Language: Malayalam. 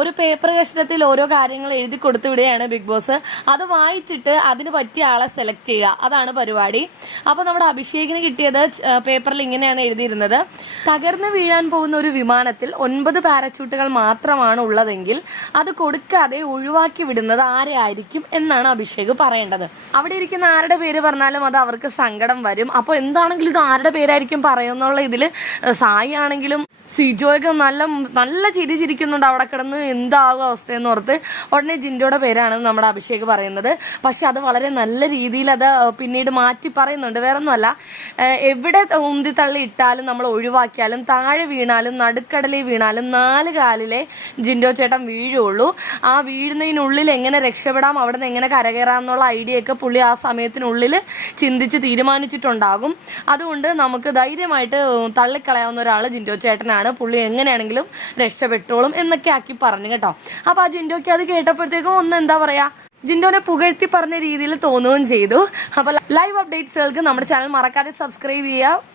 ഒരു പേപ്പർ കഷ്ണത്തിൽ ഓരോ കാര്യങ്ങൾ എഴുതി കൊടുത്തു വിടുകയാണ് ബിഗ് ബോസ്. അത് വായിച്ചിട്ട് അതിന് പറ്റിയ ആളെ സെലക്ട് ചെയ്യുക, അതാണ് പരിപാടി. അപ്പൊ നമ്മുടെ അഭിഷേകിന് കിട്ടിയത് പേപ്പറിൽ ഇങ്ങനെയാണ് എഴുതിയിരുന്നത്: തകർന്നു വീഴാൻ പോകുന്ന ഒരു വിമാനത്തിൽ 9 പാരച്യൂട്ടുകൾ മാത്രമാണ് ഉള്ളതെങ്കിൽ അത് കൊടുക്കാതെ ഒഴിവാക്കി വിടുന്നത് ആരെ ആയിരിക്കും എന്നാണ് അഭിഷേക് പറയേണ്ടത്. അവിടെ ഇരിക്കുന്ന ആരുടെ പേര് പറഞ്ഞാലും അത് അവർക്ക് സങ്കടം വരും. അപ്പൊ എന്താണെങ്കിലും ഇത് ആരുടെ പേരായിരിക്കും പറയുന്നുള്ള ഇതില് സായി ആണെങ്കിലും സിജോയൊക്കെ നല്ല ചിരിച്ചിരിക്കുന്നുണ്ട് അവിടെ കിടന്ന്. എന്താകും അവസ്ഥയെന്ന് ഓർത്ത് ഉടനെ ജിൻഡോയുടെ പേരാണ് നമ്മുടെ അഭിഷേക് പറയുന്നത്. പക്ഷെ അത് വളരെ നല്ല രീതിയിൽ അത് പിന്നീട് മാറ്റി പറയുന്നുണ്ട്. വേറൊന്നുമല്ല, എവിടെ ഉന്തി തള്ളി ഇട്ടാലും നമ്മൾ ഒഴിവാക്കിയാലും താഴെ വീണാലും നടുക്കടലിൽ വീണാലും 4 കാലിലെ ജിൻഡോ ചേട്ടൻ വീഴുള്ളൂ. ആ വീഴുന്നതിനുള്ളിൽ എങ്ങനെ രക്ഷപ്പെടാം, അവിടെ നിന്ന് എങ്ങനെ കരകയറാം എന്നുള്ള ഐഡിയ ഒക്കെ പുള്ളി ആ സമയത്തിനുള്ളിൽ ചിന്തിച്ച് തീരുമാനിച്ചിട്ടുണ്ടാകും. അതുകൊണ്ട് നമുക്ക് ധൈര്യമായിട്ട് തള്ളിക്കളയാവുന്ന ഒരാൾ ജിൻഡോ ചേട്ടനാണ്. പുള്ളി എങ്ങനെയാണെങ്കിലും രക്ഷപ്പെട്ടോളും എന്നൊക്കെ ആക്കി പറഞ്ഞു കേട്ടോ. അപ്പൊ ആ ജിൻഡോക്ക് അത് കേട്ടപ്പോഴത്തേക്കും എന്താ പറയാ, ജിൻഡോനെ പുകഴ്ത്തി പറഞ്ഞ രീതിയിൽ തോന്നുകയും ചെയ്തു. അപ്പൊ ലൈവ് അപ്ഡേറ്റ്സുകൾക്ക് നമ്മുടെ ചാനൽ മറക്കാതെ സബ്സ്ക്രൈബ് ചെയ്യുക.